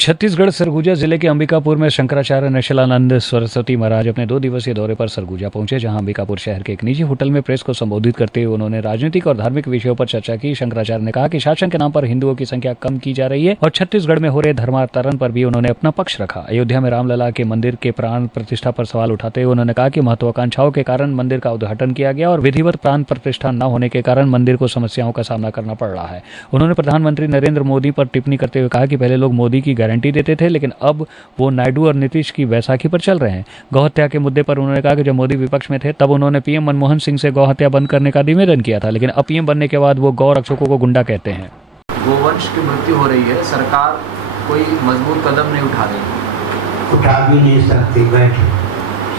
छत्तीसगढ़ सरगुजा जिले के अंबिकापुर में शंकराचार्य नशलानंद सरस्वती महाराज अपने 2 दिवसीय दौरे पर सरगुजा पहुंचे, जहां अंबिकापुर शहर के एक निजी होटल में प्रेस को संबोधित करते हुए उन्होंने राजनीतिक और धार्मिक विषयों पर चर्चा की। शंकराचार्य ने कहा कि शासन के नाम पर हिंदुओं की संख्या कम की जा रही है और छत्तीसगढ़ में हो रहे धर्मांतरण पर भी उन्होंने अपना पक्ष रखा। अयोध्या में रामलला के मंदिर के प्राण प्रतिष्ठा पर सवाल उठाते हुए उन्होंने कहा कि महत्वाकांक्षाओं के कारण मंदिर का उद्घाटन किया गया और विधिवत प्राण प्रतिष्ठा न होने के कारण मंदिर को समस्याओं का सामना करना पड़ रहा है। उन्होंने प्रधानमंत्री नरेंद्र मोदी पर टिप्पणी करते हुए कहा कि पहले लोग मोदी की गारंटी देते थे, लेकिन अब वो नायडू और नीतीश की बैसाखी पर चल रहे हैं। गौ हत्या के मुद्दे पर उन्होंने कहा कि जब मोदी विपक्ष में थे तब उन्होंने पीएम मनमोहन सिंह से गौ हत्या बंद करने का निवेदन किया था, लेकिन अब पीएम बनने के बाद वो गौ रक्षकों को गुंडा कहते हैं। गोवंश की मृत्यु हो रही है, सरकार कोई मजबूत कदम नहीं उठा रही। उठा भी नहीं सकती। बैठे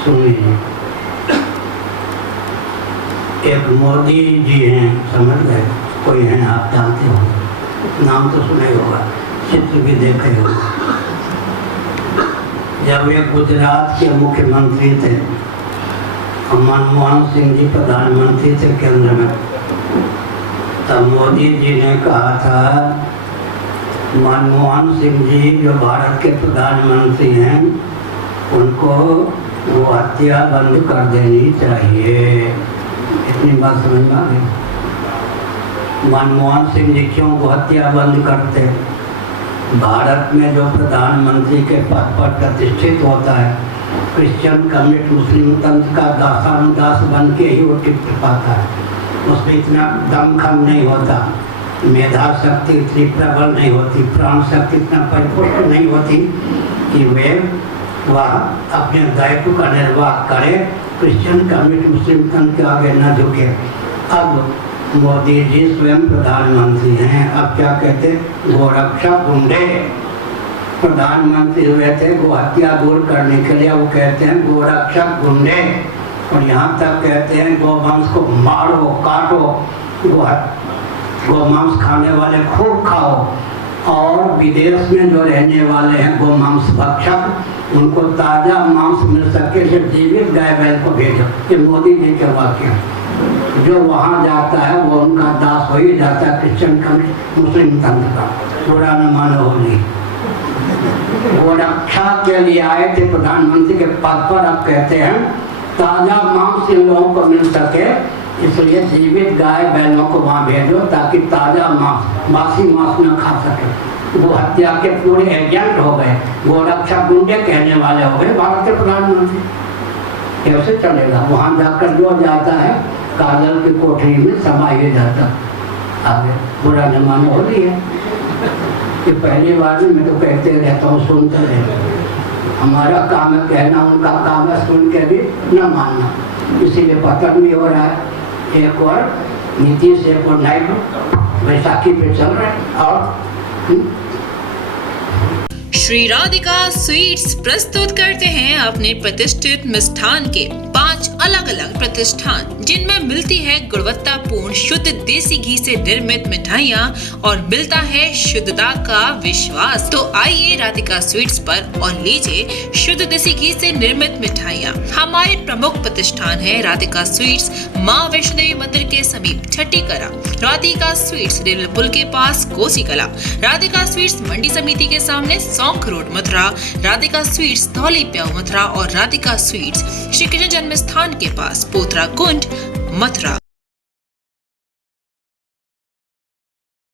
सुन लीजिए। एक मोदी जी हैं, समझ गए? कोई हैं, आप जानते हो, नाम तो सुने होगा, चित्र भी देखे होगा। जब ये गुजरात के मुख्यमंत्री थे, मनमोहन सिंह जी प्रधानमंत्री थे केंद्र में, तब मोदी जी ने कहा था, मनमोहन सिंह जी जो भारत के प्रधानमंत्री हैं, उनको वो हत्या बंद कर देनी चाहिए। इतनी बात समझ में आ गई? मनमोहन सिंह जी क्यों वो हत्या बंद करते? भारत में जो प्रधानमंत्री के पद पर प्रतिष्ठित होता है, क्रिश्चियन कम्युनिस्ट मुस्लिम तंत्र का दासानुदास बन के ही वो टिक पाता है। उसमें इतना दमखम नहीं होता, मेधा शक्ति इतनी प्रबल नहीं होती, प्राण शक्ति इतना परिपुष्ट नहीं होती कि वे वह अपने दायित्व का निर्वाह करे, क्रिश्चियन कम्युनिस्ट मुस्लिम तंत्र के आगे न झुके। अब मोदी जी स्वयं प्रधानमंत्री हैं, अब क्या कहते? गोरक्षक गुंडे। प्रधानमंत्री हुए थे गो हत्या दूर करने के लिए, वो कहते हैं गोरक्षक गुंडे। और यहाँ तक कहते हैं गोमांस को मारो, काटो, गोमांस खाने वाले खूब खाओ, और विदेश में जो रहने वाले हैं गोमांस भक्षक, उनको ताज़ा मांस मिल सके सिर्फ जीवित गाय बैल को भेजो। ये मोदी जी के वाक्य। जो वहाँ जाता है वो उनका दास हो ही जाता है, क्रिश्चियन कम्युनिस्ट मुस्लिम तंत्र का। पूरा न मानो होली। वो रक्षा के लिए आए थे प्रधानमंत्री के पद पर, अब कहते हैं ताज़ा मांस इन लोगों को मिल सके, इसलिए जीवित गाय बैलों को वहाँ भेजो ताकि ताज़ा मांस, बासी मांस न खा सके। वो हत्या के पूरे एजेंट हो गए, गोरक्षा गुंडे कहने वाले हो गए भारत के प्रधानमंत्री। कैसे चलेगा? वहाँ जाकर जो जाता है काजल की कोठरी में समाये जाता। आगे बुरा न मानो होली है। कि पहली बार मैं तो कहते रहता हूँ, सुनते रहे। हमारा काम है कहना, उनका काम है सुन के भी न मानना। इसीलिए पतन भी हो रहा है। एक और नीतीश, एक और नायडू बैसाखी पे चल रहे हैं। और श्री राधिका स्वीट्स प्रस्तुत करते हैं अपने प्रतिष्ठित मिष्ठान के 5 अलग अलग प्रतिष्ठान, जिनमें मिलती है गुणवत्तापूर्ण शुद्ध देसी घी से निर्मित मिठाइयाँ और मिलता है शुद्धता का विश्वास। तो आइए राधिका स्वीट्स पर और लीजिए शुद्ध देसी घी से निर्मित मिठाइयाँ। हमारे प्रमुख प्रतिष्ठान है राधिका स्वीट्स, माँ वैष्णो देवी मंदिर के समीप छठी कला, राधिका स्वीट्स रेलवे पुल के पास कोसी कला, राधिका स्वीट्स मंडी समिति के सामने सौंख रोड मथुरा, राधिका स्वीट्स धौली प्याऊ मथुरा और राधिका स्वीट्स श्री कृष्ण जन्म स्थान के पास पोथरा कुंड मथुरा।